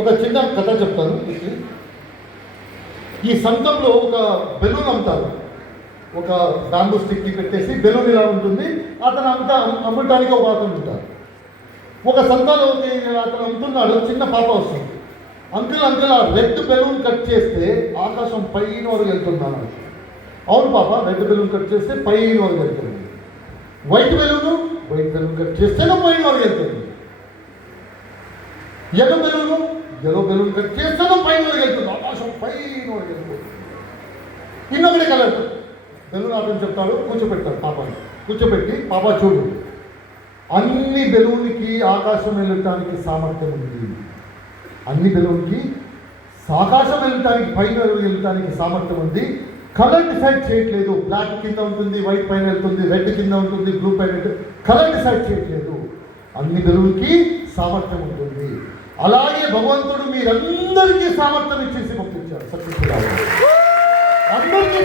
ఒక చిన్న కథ చెప్తాను. ఈ సంతంలో ఒక బెలూన్ అమ్ముతారు. ఒక బ్యాంబూ స్టిక్ని పెట్టేసి బెలూన్ ఇలా ఉంటుంది. అతను అమ్మటానికి ఒక అతను ఉంటారు. ఒక సంతలో అతను అమ్ముతున్నాడు. చిన్న పాప వస్తుంది. అంకుల్ ఆ రెడ్ బెలూన్ కట్ చేస్తే ఆకాశం పైన వరకు వెళ్తున్నాను. అవును పాప, రెడ్ బెలూన్ కట్ చేస్తే పైన వరకు వెళ్తుంది. వైట్ బెలూన్ కట్ చేస్తేనే పైన వరకు వెళ్తుంది. ఎల్లో బెలూన్ కట్ చేస్తేనే పైన వరకు వెళ్తుంది. ఆకాశం పైన వరకు వెళ్తుంది. ఇన్నొకటి కలర్ బెలూన్ అతను చెప్తాడు, కూర్చోపెడతాడు పాపని. కూర్చోబెట్టి పాప చూడు, అన్ని బెలూన్కి ఆకాశం వెళ్ళటానికి సామర్థ్యం ఉంది. అన్ని బెలూన్కి ఆకాశం వెళ్ళటానికి పైన వెళ్ళటానికి సామర్థ్యం ఉంది. కలర్ డిసైడ్ చేయట్లేదు. బ్లాక్ కింద ఉంటుంది, వైట్ పైన వెళ్తుంది, రెడ్ కింద ఉంటుంది, బ్లూ పైన వెళ్తుంది. కలర్ డిసైడ్ చేయట్లేదు. అన్ని బెలూన్కి సామర్థ్యం ఉంటుంది. అలాగే భగవంతుడు మీరందరికీ సామర్థ్యం ఇచ్చేసి పంపించారు. సత్యశ్రీ అందరికీ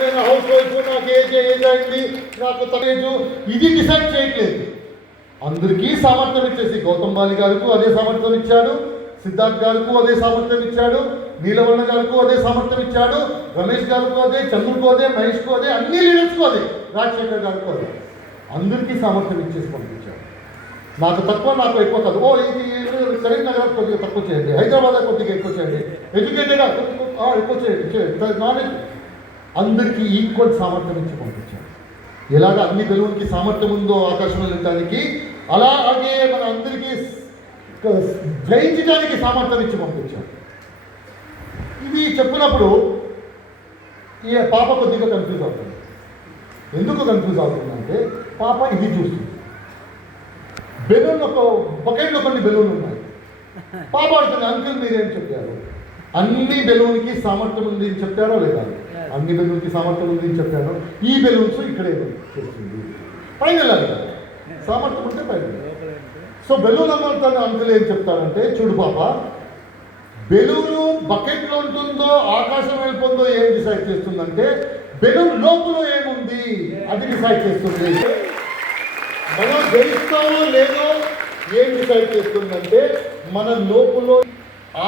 నేను హౌస్ వైఫ్, నాకు ఏజ్ అయింది, నాకు తనేజు, ఇది డిసైడ్ చేయట్లేదు. అందరికీ సామర్థ్యం ఇచ్చేసి గౌతమ్ బాలి గారికి అదే సామర్థ్యం ఇచ్చాడు, సిద్ధార్థ్ గారికి అదే సామర్థ్యం ఇచ్చాడు, నీలవర్ణ గారికి అదే సామర్థ్యం ఇచ్చాడు, రమేష్ గారికి అదే, చంద్రుకు అదే, మహేష్కు అదే, అన్ని లీడర్స్కు అదే, రాజశేఖర్ గారికి అదే. అందరికీ సామర్థ్యం ఇచ్చేసి పంపించాడు. నాకు తక్కువ, నాకు ఎక్కువ కాదు. ఇది కరీంనగర్ కొద్దిగా తక్కువ చేయండి, హైదరాబాద్ కొద్దిగా ఎక్కువ చేయండి, ఎడ్యుకేటెడ్ ఎక్కువ చేయండి, నాలెడ్జ్. అందరికీ ఈక్వల్ సామర్థ్యం ఇచ్చి పంపించాడు. ఎలాగ అన్ని బెలూన్కి సామర్థ్యం ఉందో ఆకాశం వెళ్ళటానికి, అలాగే మన అందరికీ గ్రహించడానికి సామర్థ్యం ఇచ్చి పంపించాడు. ఇది చెప్పినప్పుడు ఈ పాప కొద్దిగా కన్ఫ్యూజ్ అవుతుంది. ఎందుకు కన్ఫ్యూజ్ అవుతుందంటే, పాప ఇది చూస్తుంది. బెలూన్ ఒక బకెట్లో కొన్ని బెలూన్లు ఉన్నాయి. పాప అడుగుతుంది, అంకుల్ మీరేం చెప్పారు? అన్ని బెలూన్కి సామర్థ్యం ఉంది అని చెప్పారో లేదా? అన్ని బెలూన్కి సామర్థ్యం ఉంది అని చెప్పారు. ఈ బెలూన్స్ ఇక్కడే చేస్తుంది, పైన వెళ్ళాలి కదా, సామర్థ్యం ఉంటే పైన. సో బెలూన్ అమ్ముతాను అంకుల్ ఏం చెప్తారంటే, చూడు పాప, బెలూను బకెట్లో ఉంటుందో ఆకాశం వెళ్ళిపోతుందో ఏం డిసైడ్ చేస్తుందంటే, బెలూన్ లోపల ఏముంది అది డిసైడ్ చేస్తుంది. మనం గ్రహిస్తామో లేదో ఏం డిసైడ్ చేస్తుందంటే, మన లోపల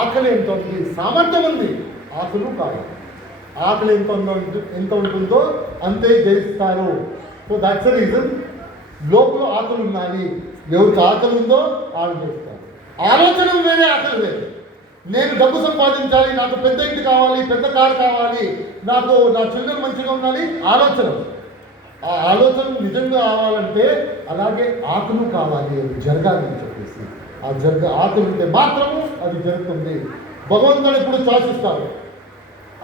ఆకలి ఎంత ఉంది, సామర్థ్యం ఉంది, ఆకులు కాదు. ఆకలి ఎంత ఉంటుందో అంతే జయిస్తారు. So that's the reason. లోపల ఆకలి ఉండాలి. ఎవరికి ఆకలి ఉందో వాళ్ళు చేస్తారు. ఆలోచన వేరే, ఆకలి వేరే. నేను డబ్బు సంపాదించాలి, నాకు పెద్ద ఇంటి కావాలి, పెద్ద కారు కావాలి, నాకు నా చిల్డ్రన్ మంచిగా ఉండాలి, ఆలోచన. ఆ ఆలోచన నిజంగా కావాలంటే అలాగే ఆకులు కావాలి, అది జరగాలి అని చెప్పేసి. ఆకులు ఉంటే మాత్రము అది జరుగుతుంది. భగవంతుడు ఇప్పుడు శాసిస్తారు,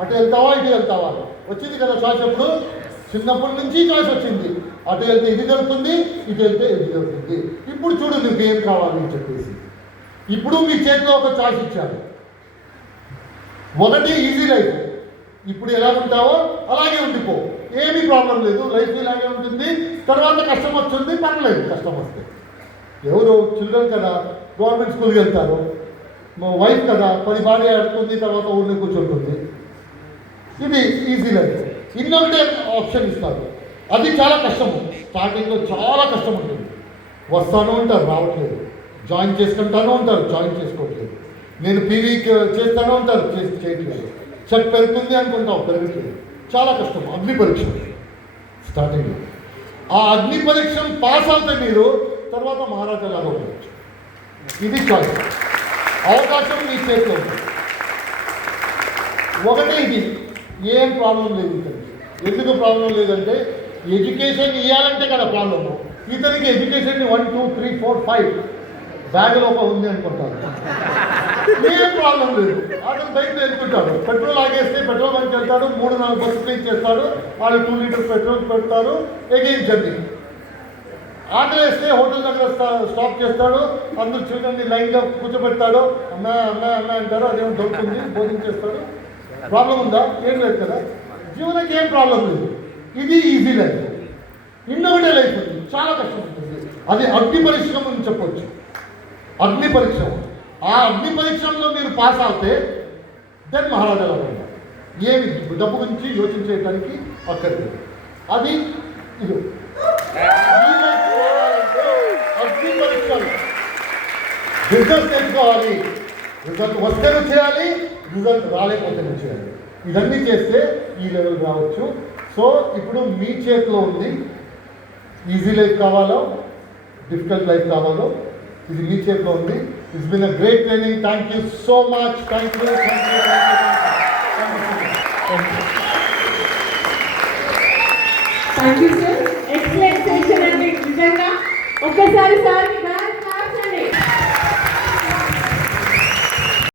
అటు వెళ్తావా ఇటు వెళ్తావా. వచ్చింది కదా శ్వాస. ఎప్పుడు చిన్నప్పటి నుంచి శ్వాస వచ్చింది. అటు వెళ్తే ఇది జరుగుతుంది, ఇటు వెళ్తే ఇది జరుగుతుంది. ఇప్పుడు చూడు నీకు ఏం కావాలి అని చెప్పేసి. ఇప్పుడు మీ చేతిలో ఒక ఛాయిస్ ఇచ్చారు. ఒకటి ఈజీ లైఫ్, ఇప్పుడు ఎలా ఉంటావో అలాగే ఉండిపో, ఏమీ ప్రాబ్లం లేదు, లైఫ్ ఇలాగే ఉంటుంది. తర్వాత కష్టం వచ్చింది, పర్లేదు, కష్టం వస్తే. ఎవరు చిల్డ్రన్ కదా, గవర్నమెంట్ స్కూల్కి వెళ్తారు. వైఫ్ కదా, 10 భార్య ఆడుతుంది, తర్వాత ఊరిని కూర్చుంటుంది. ఇది ఈజీ లైఫ్. ఇంకొకటి ఆప్షన్ ఇస్తారు, అది చాలా కష్టము. స్టార్టింగ్లో చాలా కష్టం ఉంటుంది. వస్తాను అంటారు, రావట్లేదు. జాయిన్ చేసుకుంటాను అంటారు, జాయిన్ చేసుకోవట్లేదు. నేను పీవీ చేస్తాను అంటారు, చేయట్లేదు. చెక్ పెరుగుతుంది అనుకుంటాం, పెరగట్లేదు. చాలా కష్టం. అగ్ని పరీక్ష స్టార్టింగ్లో. ఆ అగ్ని పరీక్ష పాస్ అవుతే మీరు తర్వాత మహారాజా లాగా ఉండవచ్చు. ఇది చాయిస్. అవకాశం మీ చేతిలో ఉంది. ఒకటే ఇది, ఏం ప్రాబ్లం లేదు ఇతనికి. ఎందుకు ప్రాబ్లం లేదంటే, ఎడ్యుకేషన్ ఇవ్వాలంటే కదా ప్రాబ్లము. ఇతనికి ఎడ్యుకేషన్ని 1 2 3 4 5 బ్యాగ్లో ఒక ఉంది అనుకుంటారు. ఏం ప్రాబ్లం లేదు. అతను బయటకు వెళ్తుంటాడు. పెట్రోల్ ఆగేస్తే పెట్రోల్ బంక్ వెళ్తాడు, 3-4 బస్సు క్లీన్ చేస్తాడు, వాళ్ళు 2 లీటర్స్ పెట్రోల్ పెడతారు, ఎగైన్ జర్నీ. ఆకలి వేస్తే హోటల్ దగ్గర స్టాప్ చేస్తాడు, అందరూ చిల్డ్రన్ని లైన్గా కూర్చోబెడతాడు, అమ్మ అంటారు, అదేమో దొరుకుతుంది, భోజనం చేస్తాడు. ప్రాబ్లం ఉందా? ఏం లేదు కదా. జీవనకి ఏం ప్రాబ్లం లేదు. ఇది ఈజీ లైఫ్. ఇన్నొకటే లైఫ్ ఉంది, చాలా కష్టం ఉంటుంది. అది అగ్ని పరీక్ష అని చెప్పొచ్చు. అగ్ని పరీక్ష. ఆ అగ్ని పరీక్షలో మీరు పాస్ అవుతే దెన్ మహారాజాలో ఉంటారు. ఏమి డబ్బు గురించి యోచించేయడానికి అక్కర్లేదు. అది ఇది అగ్ని పరీక్షలు. బిజినెస్ నేర్చుకోవాలి. రిజల్ట్ వస్తే నువ్వు చేయాలి, రిజల్ట్ రాలేకపోతే నువ్వు చేయాలి. ఇవన్నీ చేస్తే ఈ లెవెల్ రావచ్చు. సో ఇప్పుడు మీ చేతిలో ఉంది. ఈజీ లైఫ్ కావాలో డిఫికల్ట్ లైఫ్ కావాలో ఇది మీ చేతిలో ఉంది. It's been a great training. Thank you so much. Thank you. Thank you sir. Excellent session అండి. నిజంగా ఒక్కసారి సార్